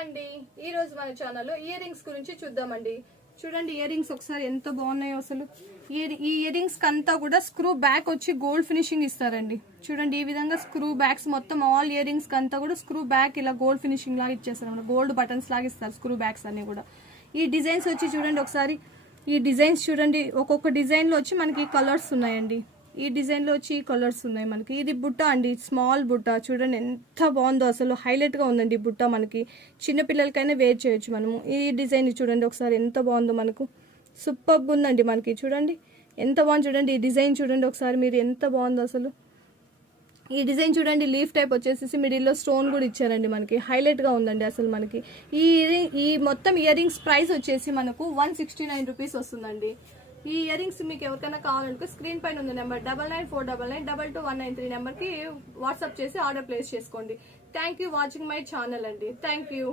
అండి ఈ రోజు మన ఛానల్లో ఇయర్ రింగ్స్ గురించి చూద్దామండి. చూడండి ఇయర్ రింగ్స్ ఒకసారి ఎంత బాగున్నాయో అసలు. ఈ ఇయర్ రింగ్స్ కంతా కూడా స్క్రూ బ్యాక్ వచ్చి గోల్డ్ ఫినిషింగ్ ఇస్తారండి. చూడండి ఈ విధంగా స్క్రూ బ్యాక్స్ మొత్తం ఆల్ ఇయర్ రింగ్స్ కంతా కూడా స్క్రూ బ్యాక్ ఇలా గోల్డ్ ఫినిషింగ్ లాగా ఇచ్చేస్తారు. గోల్డ్ బటన్స్ లాగా ఇస్తారు స్క్రూ బ్యాక్స్ అన్ని కూడా. ఈ డిజైన్స్ వచ్చి చూడండి ఒకసారి. ఈ డిజైన్స్ చూడండి, ఒక్కొక్క డిజైన్ లో వచ్చి మనకి కలర్స్ ఉన్నాయండి. ఈ డిజైన్ లో వచ్చి కలర్స్ ఉన్నాయి మనకి. ఇది బుట్ట అండి, స్మాల్ బుట్ట. చూడండి ఎంత బాగుందో అసలు, హైలైట్ గా ఉందండి బుట్ట. మనకి చిన్న పిల్లలకైనా వేర్ చేయొచ్చు మనము. ఈ డిజైన్ చూడండి ఒకసారి ఎంత బాగుందో, మనకు సూపర్ ఉందండి మనకి. చూడండి ఎంత బాగుంది, చూడండి ఈ డిజైన్ చూడండి ఒకసారి మీరు, ఎంత బాగుందో అసలు. ఈ డిజైన్ చూడండి, లీఫ్ టైప్ వచ్చేసి మిడిల్లో స్టోన్ కూడా ఇచ్చారండి మనకి. హైలైట్ గా ఉందండి అసలు మనకి. ఈ మొత్తం ఇయర్ రింగ్స్ ప్రైస్ వచ్చేసి మనకు 169 రూపీస్ వస్తుందండి. ఈ ఇయర్ రింగ్స్ మీకు ఎవరికైనా కావాలంటే స్క్రీన్ పైన ఉంది నెంబర్ 994999222193 నెంబర్ కి వాట్సాప్ చేసి ఆర్డర్ ప్లేస్ చేసుకోండి. Thank you watching my channel అండి. Thank you.